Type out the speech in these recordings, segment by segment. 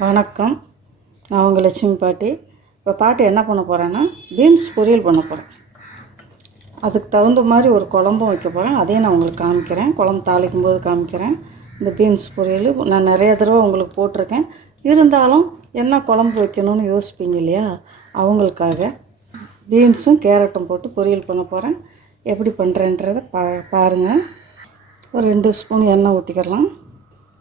வணக்கம். நான் உங்கள் லட்சுமி பாட்டி. இப்போ பாட்டி என்ன பண்ண போகிறேன்னா பீன்ஸ் பொரியல் பண்ண போகிறேன் அதுக்கு தகுந்த மாதிரி ஒரு குழம்பும் வைக்க போகிறேன் அதையும் நான் உங்களுக்கு காமிக்கிறேன். குழம்பு தாளிக்கும் போது காமிக்கிறேன். இந்த பீன்ஸ் பொரியல் நான் நிறைய தடவை உங்களுக்கு போட்டிருக்கேன். இருந்தாலும் என்ன குழம்பு வைக்கணும்னு யோசிப்பீங்க இல்லையா? அவங்களுக்காக பீன்ஸும் கேரட்டும் போட்டு பொரியல் பண்ண போகிறேன் எப்படி பண்ணுறேன்றதை பா பாருங்கள் ஒரு ரெண்டு ஸ்பூன் எண்ணெய் ஊற்றிக்கிறலாம்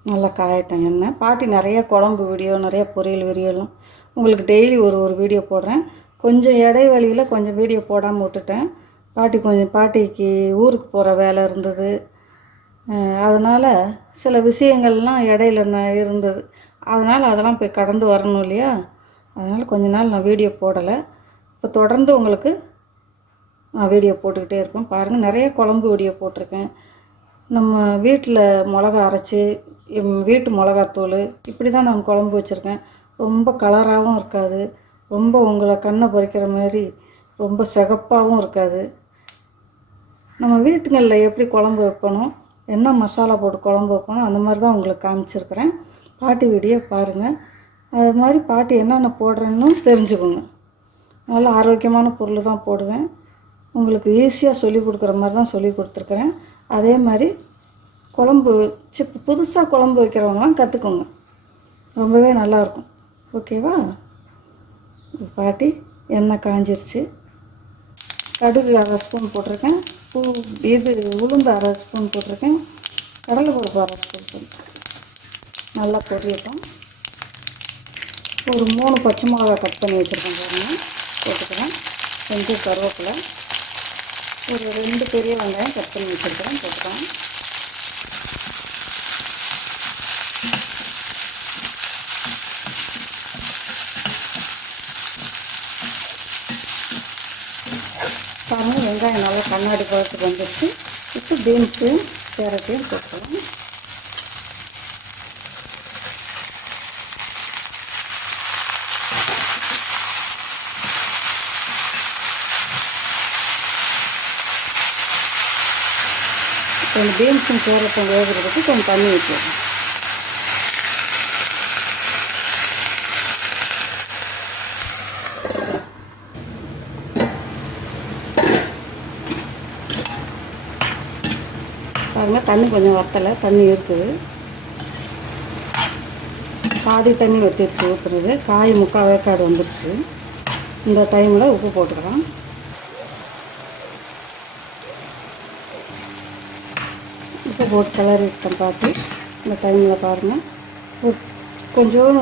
நல்லா காயட்டும். எண்ணெய் பாட்டி நிறைய குழம்பு வீடியோ நிறைய பொரியல் வீடியோலாம் உங்களுக்கு டெய்லி ஒரு ஒரு வீடியோ போடுறேன். கொஞ்சம் இடைவெளியில் கொஞ்சம் வீடியோ போடாமல் விட்டுட்டேன். பாட்டி கொஞ்சம் பாட்டிக்கு ஊருக்கு போகிற வேலை இருந்தது. அதனால் சில விஷயங்கள்லாம் இடையில ந- இருந்தது. அதனால் அதெல்லாம் போய் கடந்து வரணும் இல்லையா? அதனால் கொஞ்ச நாள் நான் வீடியோ போடலை. இப்போ தொடர்ந்து உங்களுக்கு நான் வீடியோ போட்டுக்கிட்டே இருப்பேன். பாருங்கள் நிறைய குழம்பு வீடியோ போட்டிருக்கேன். நம்ம வீட்டில் மிளகா அரைச்சி வீட்டு மிளகாத்தூள் இப்படி தான் நான் குழம்பு வச்சுருக்கேன். ரொம்ப கலராகவும் இருக்காது. ரொம்ப உங்களை கண்ணை பறிக்கிற மாதிரி ரொம்ப சிகப்பாகவும் இருக்காது. நம்ம வீட்டுங்களில் எப்படி குழம்பு வைப்பணும் என்ன மசாலா போட்டு குழம்பு வைப்பணும் அந்த மாதிரி தான் உங்களுக்கு காமிச்சிருக்கிறேன். பாட்டி வீடியோ பாருங்கள் அது மாதிரி பாட்டி என்னென்ன போடுறேன்னு தெரிஞ்சுக்கோங்க. நல்ல ஆரோக்கியமான பொருள் தான் போடுவேன். உங்களுக்கு ஈஸியாக சொல்லி கொடுக்குற மாதிரி தான் சொல்லி கொடுத்துருக்குறேன். அதே மாதிரி குழம்பு சி புதுசாக குழம்பு வைக்கிறவங்களாம் கற்றுக்கோங்க ரொம்பவே நல்லாயிருக்கும் ஓகேவா? பாட்டி எண்ணெய் காஞ்சிருச்சு. கடுகு அரை ஸ்பூன் போட்டிருக்கேன். பூ இது உளுந்து அரை ஸ்பூன் போட்டிருக்கேன். கடலை பருப்பு அரை ஸ்பூன் போட்டிருக்கேன். நல்லா பொரியட்டும். ஒரு மூணு பச்சை மிளகா கட் பண்ணி வச்சுருக்கேன் பாருங்கள் போட்டுக்கிறேன். கொஞ்சம் கருவேப்பிலை. ஒரு ரெண்டு பெரிய வெங்காயம் கட் பண்ணி வச்சுருக்கிறேன். போட்டுக்கிறேன். பாருங்கள் வெங்காயம் நல்லா கண்ணாடி பழத்துக்கு வந்துடுச்சு இப்போ பீன்ஸு கேரட்டையும் போட்டுக்கலாம் இப்போ இந்த பீன்ஸும் கேரட்டும் வேகிறதுக்கு கொஞ்சம் தண்ணி ஊற்றிடுறோம் பாருங்க தண்ணி கொஞ்சம் வற்றலை தண்ணி இருக்குது. பாதி தண்ணி வத்திருச்சு ஊற்றுறது காய் முக்கால் வேக்காடு வந்துருச்சு. இந்த டைமில் உப்பு போட்டுக்கலாம். உப்பு போட்டு கலர் இருக்கேன் பார்த்து இந்த டைமில் பாருங்கள் ஒரு கொஞ்சம்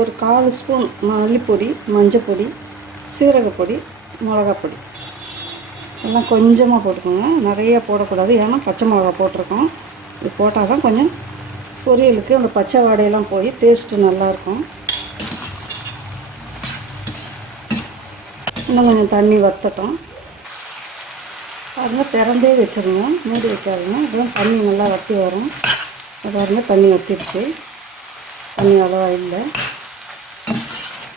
ஒரு கால் ஸ்பூன் மல்லிப்பொடி மஞ்சள் பொடி சீரகப்பொடி மிளகாப்பொடி. எல்லாம் கொஞ்சமாக போட்டுக்கோங்க. நிறைய போடக்கூடாது. ஏன்னா பச்சை மிளகா போட்டிருக்கோம். இது போட்டால் தான் கொஞ்சம் பொரியலுக்கு அந்த பச்சை வாடையெல்லாம் போய் டேஸ்ட்டு நல்லாயிருக்கும். இன்னும் கொஞ்சம் தண்ணி வத்தட்டும். பாருங்கள் திறந்தே வச்சுருங்க. மூடி வைக்காதுங்க. இப்போதான் தண்ணி நல்லா வற்றி வரும். பாருங்கள் தண்ணி வத்திடுச்சு தண்ணி அவ்வளோவா இல்லை.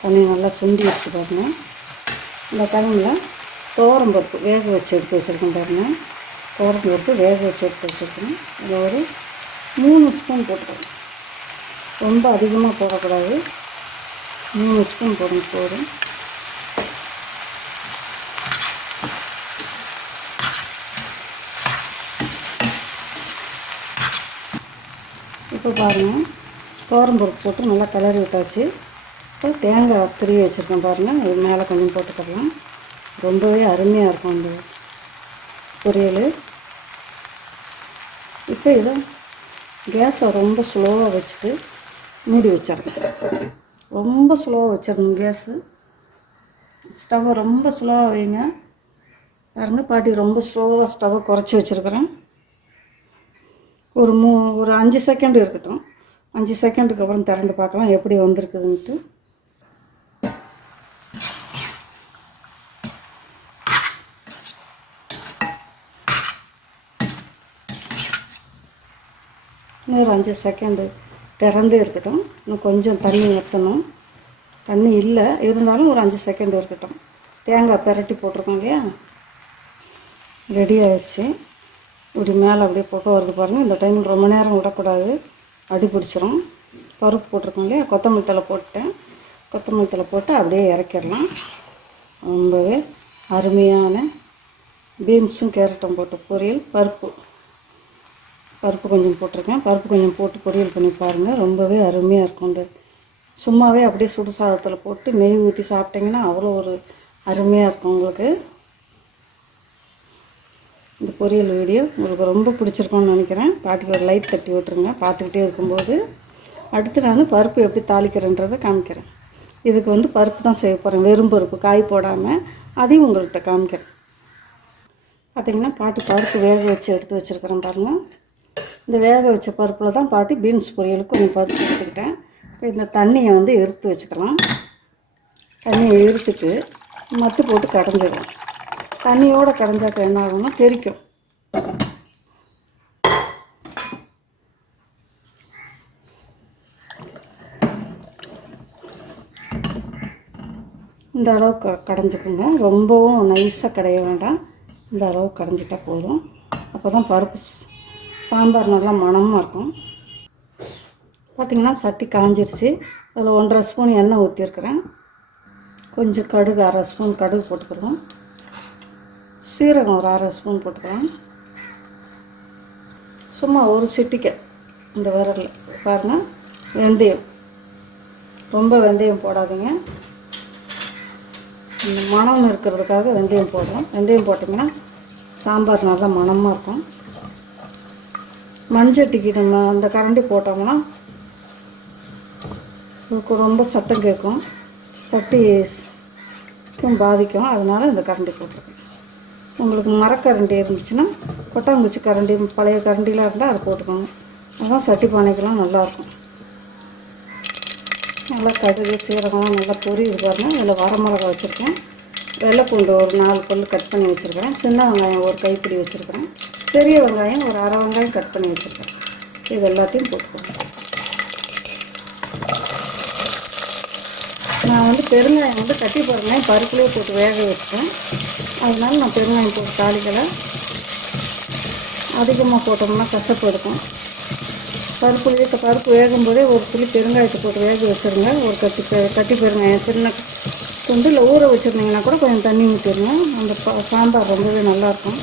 தண்ணி நல்லா சுண்டிடுச்சு பாருங்கள் இந்த டைமில் தோரம் பருப்பு வேக வச்சு எடுத்து வச்சுருக்கேன் பாருங்கள் தோரம் பருப்பு வேக வச்சு எடுத்து வச்சுருக்கேன். இதில் ஒரு மூணு ஸ்பூன் போட்டுக்கணும் ரொம்ப அதிகமாக போடக்கூடாது. மூணு ஸ்பூன் போடணும் போதும். இப்போ பாருங்கள் தோரம் பருப்பு போட்டு நல்லா கலரி விட்டாச்சு. இப்போ தேங்காய் திருவி வச்சுருக்கேன் பாருங்கள் இது மேலே கொஞ்சம் போட்டுக்கலாம். ரொம்பவே அருமையாக இருக்கும் அந்த பொரியல். இப்போ இதை கேஸை ரொம்ப ஸ்லோவாக வச்சுட்டு மூடி வச்சிடணும் ரொம்ப ஸ்லோவாக வச்சிடணும் கேஸு. ஸ்டவ்வை ரொம்ப ஸ்லோவாக வைங்க. பாருங்க பாட்டி ரொம்ப ஸ்லோவாக ஸ்டவ்வை குறைச்சி வச்சுருக்கிறேன். ஒரு மூ ஒரு அஞ்சு செகண்ட் இருக்கட்டும். அஞ்சு செகண்டுக்கு அப்புறம் திறந்து பார்க்கலாம் எப்படி வந்திருக்குதுன்ட்டு. இன்னும் ஒரு அஞ்சு செகண்டு திறந்தே இருக்கட்டும். இன்னும் கொஞ்சம் தண்ணி ஊற்றணும் தண்ணி இல்லை. இருந்தாலும் ஒரு அஞ்சு செகண்ட் இருக்கட்டும். தேங்காய் பிரட்டி போட்டிருக்கோம் இல்லையா? ரெடி ஆயிடுச்சு இப்படி மேலே அப்படியே போட்டு வருது பாருங்கள் இந்த டைமில் ரொம்ப நேரம் விடக்கூடாது. அடி பிடிச்சிரும். பருப்பு போட்டிருக்கோம் இல்லையா? கொத்தமல்லி தலை போட்டேன். கொத்தமல்லி தலை போட்டு அப்படியே இறக்கிடலாம். ரொம்பவே அருமையான பீன்ஸும் கேரட்டும் போட்டு பொரியல். பருப்பு. பருப்பு கொஞ்சம் போட்டிருக்கேன். பருப்பு கொஞ்சம் போட்டு பொரியல் பண்ணி பாருங்கள் ரொம்பவே அருமையாக இருக்கும் இந்த சும்மாவே அப்படியே சுடு சாதத்தில் போட்டு நெய் ஊற்றி சாப்பிட்டிங்கன்னா அவ்வளோ ஒரு அருமையாக இருக்கும் உங்களுக்கு. இந்த பொரியல் வீடியோ உங்களுக்கு ரொம்ப பிடிச்சிருக்கும்னு நினைக்கிறேன். பாட்டிக்கு ஒரு லைட் தட்டி விட்டுருங்க. பார்த்துக்கிட்டே இருக்கும்போது அடுத்து நான் பருப்பு எப்படி தாளிக்கிறேன்றதை காமிக்கிறேன். இதுக்கு வந்து பருப்பு தான் செய்ய போகிறேன் வெறும் பருப்பு காய் போடாமல் அதையும் உங்கள்கிட்ட காமிக்கிறேன். பார்த்திங்கன்னா பாட்டி பருப்பு வேக வச்சு எடுத்து வச்சுருக்கிறேன் பாருங்கள் இந்த வேக வச்ச பருப்பில் தான் பாட்டி பீன்ஸ் பொரியலுக்கு கொஞ்சம் பருப்பு எடுத்துக்கிட்டேன். இப்போ இந்த தண்ணியை வந்து எடுத்து வச்சுக்கலாம். தண்ணியை எடுத்துட்டு மத்து போட்டு கடைஞ்சிடலாம். தண்ணியோடு கடைஞ்சாக்க என்ன ஆகும்னா தெறிக்கும் இந்த அளவுக்கு கடைஞ்சிக்குங்க. ரொம்பவும் நைஸாக கடைய வேண்டாம். இந்த அளவு கடைஞ்சிட்டா போதும். அப்போ தான் பருப்பு சாம்பார் நல்லா மணமாக இருக்கும். பார்த்திங்கன்னா சட்டி காஞ்சிருச்சு. அதில் ஒன்றரை ஸ்பூன் எண்ணெய் ஊற்றிருக்கிறேன் கொஞ்சம் கடுகு அரை ஸ்பூன் கடுகு போட்டுக்கிறோம். சீரகம் ஒரு அரை ஸ்பூன் போட்டுக்கிறேன். சும்மா ஒரு சிட்டிக்கை இந்த விரலில். பாருங்கள் வெந்தயம். ரொம்ப வெந்தயம் போடாதீங்க. மணம் இருக்கிறதுக்காக வெந்தயம் போடுறோம். வெந்தயம் போட்டிங்கன்னா சாம்பார் நல்லா மணமாக இருக்கும். மண்சட்டிக்கு நம்ம அந்த கரண்டி போட்டோம்னா இதுக்கு ரொம்ப சத்தம் கேட்கும். சட்டிக்கும் பாதிக்கும். அதனால் இந்த கரண்டி போட்டிருக்கேன். உங்களுக்கு மரக்கரண்டி இருந்துச்சுன்னா கொட்டாங்குச்சி கரண்டி பழைய கரண்டிலாம் இருந்தால் அதை போட்டுக்கோங்க. அதான் சட்டி பானைக்கெல்லாம் நல்லாயிருக்கும். நல்லா கடுகு சீரகம்லாம் நல்லா பொரியுது பாருங்கள் இதில் வரமிளகா வச்சுருக்கேன். வெள்ளைப்பூண்டு ஒரு நாலு பொருள் கட் பண்ணி வச்சுருக்கிறேன். சின்ன வெங்காயம் ஒரு கைப்பிடி வச்சுருக்கிறேன். பெரிய வெங்காயம் ஒரு அரை வெங்காயம் கட் பண்ணி வச்சுருக்கேன். இது எல்லாத்தையும் போட்டுக்கோங்க. நான் வந்து பெருங்காயம் வந்து கட்டி போடுறேன் பருப்புலேயே போட்டு வேக வச்சிட்டேன். அதனால நான் பெருங்காயம் போட்டு தாளிக்கலை. அதிகமாக போட்டோம்னா கசப்பு இருக்கும். பருப்புலேயே இப்போ பருப்பு வேகும்போதே ஒரு துளி பெருங்காயத்தை போட்டு வேக வச்சுருங்க. ஒரு கட்டி கட்டி பெருங்காயம் சின்ன துண்டில் ஊற வச்சுருந்தீங்கன்னா கூட கொஞ்சம் தண்ணி ஊற்றிடுங்க அந்த சாம்பார் ரொம்பவே நல்லாயிருக்கும்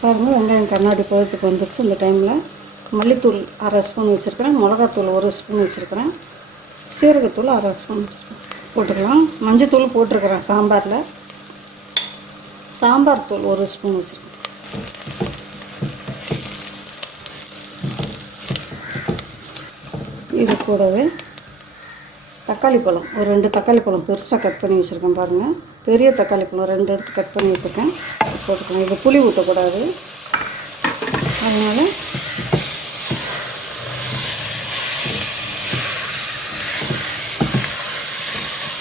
பாருங்கள் வெங்காயம் கண்ணாடி பதத்துக்கு வந்துருச்சு. இந்த டைமில் மல்லித்தூள் அரை ஸ்பூன் வச்சுருக்கிறேன். மிளகாத்தூள் ஒரு ஸ்பூன் வச்சுருக்கிறேன். சீரகத்தூள் அரை ஸ்பூன் போட்டுக்கலாம். மஞ்சத்தூள் போட்டிருக்கிறேன் சாம்பாரில். சாம்பார் தூள் ஒரு ஸ்பூன் வச்சுருக்கேன். இது கூடவே தக்காளி பழம் ஒரு ரெண்டு தக்காளி பழம் பெருசாக கட் பண்ணி வச்சுருக்கேன் பாருங்கள் பெரிய தக்காளி பழம் ரெண்டு எடுத்து கட் பண்ணி வச்சுருக்கேன். போட்டுக்கணும் இது புளி ஊற்றக்கூடாது அதனால்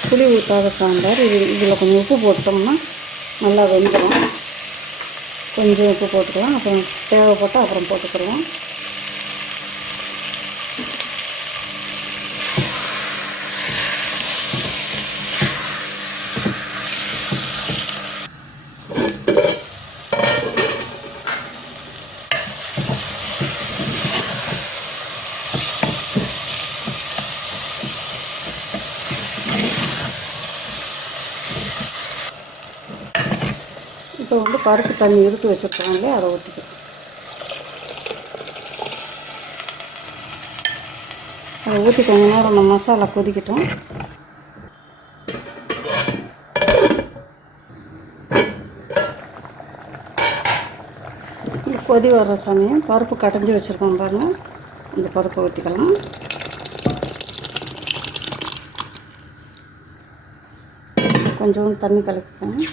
புளி ஊற்றாத சாம்பார். இது இதில் கொஞ்சம் உப்பு போட்டோம்னா நல்லா வெந்துடும் கொஞ்சம் உப்பு போட்டுக்கலாம். அப்புறம் தேவைப்பட்டால் அப்புறம் போட்டுக்கிடுவோம். இப்போ வந்து பருப்பு தண்ணி இருக்கு வச்சுருக்கோங்களே அதை ஊற்றிக்கலாம் அதை ஊற்றி கொஞ்ச நேரம் நம்ம மசாலா கொதிக்கட்டும். கொதி வர்ற சமயம் பருப்பு கடைஞ்சி வச்சுருக்கோம் பாருங்கள் அந்த பருப்பை ஊற்றிக்கலாம் கொஞ்சம் தண்ணி கலக்கிக்கணும்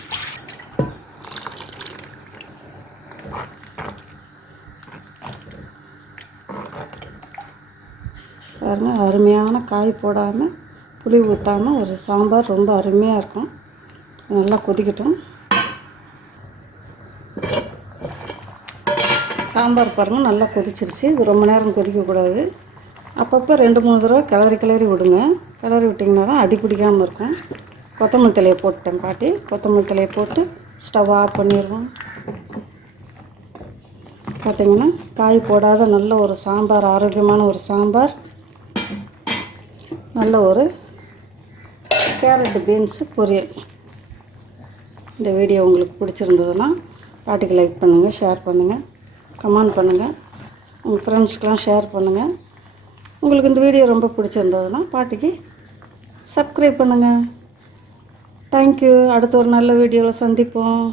பாருங்கள் அருமையான காய் போடாமல் புளி ஊற்றாமல் ஒரு சாம்பார் ரொம்ப அருமையாக இருக்கும். நல்லா கொதிக்கட்டும். சாம்பார் பாருங்கள் நல்லா கொதிச்சிருச்சு. இது ரொம்ப நேரம் கொதிக்கக்கூடாது. அப்பப்போ ரெண்டு மூணு தடவை கிளறி கிளறி விடுங்க. கிளறி விட்டிங்கன்னா தான் அடி பிடிக்காமல் இருக்கும். கொத்தமல்லி தலையை போட்டுட்டேன் பாட்டி. கொத்தமல்லி தலையை போட்டு ஸ்டவ் ஆஃப் பண்ணிடுவோம் பார்த்தீங்கன்னா காய் போடாத நல்ல ஒரு சாம்பார் ஆரோக்கியமான ஒரு சாம்பார். நல்ல ஒரு கேரட் பீன்ஸு பொரியல். இந்த வீடியோ உங்களுக்கு பிடிச்சிருந்ததுன்னா பாட்டிக்கு லைக் பண்ணுங்கள் ஷேர் பண்ணுங்கள் கமெண்ட் பண்ணுங்கள் உங்கள் ஃப்ரெண்ட்ஸ்க்கெலாம் ஷேர் பண்ணுங்கள் உங்களுக்கு இந்த வீடியோ ரொம்ப பிடிச்சிருந்ததுன்னா பாட்டிக்கு சப்ஸ்கிரைப் பண்ணுங்கள் தேங்க்யூ அடுத்த ஒரு நல்ல வீடியோவில் சந்திப்போம்.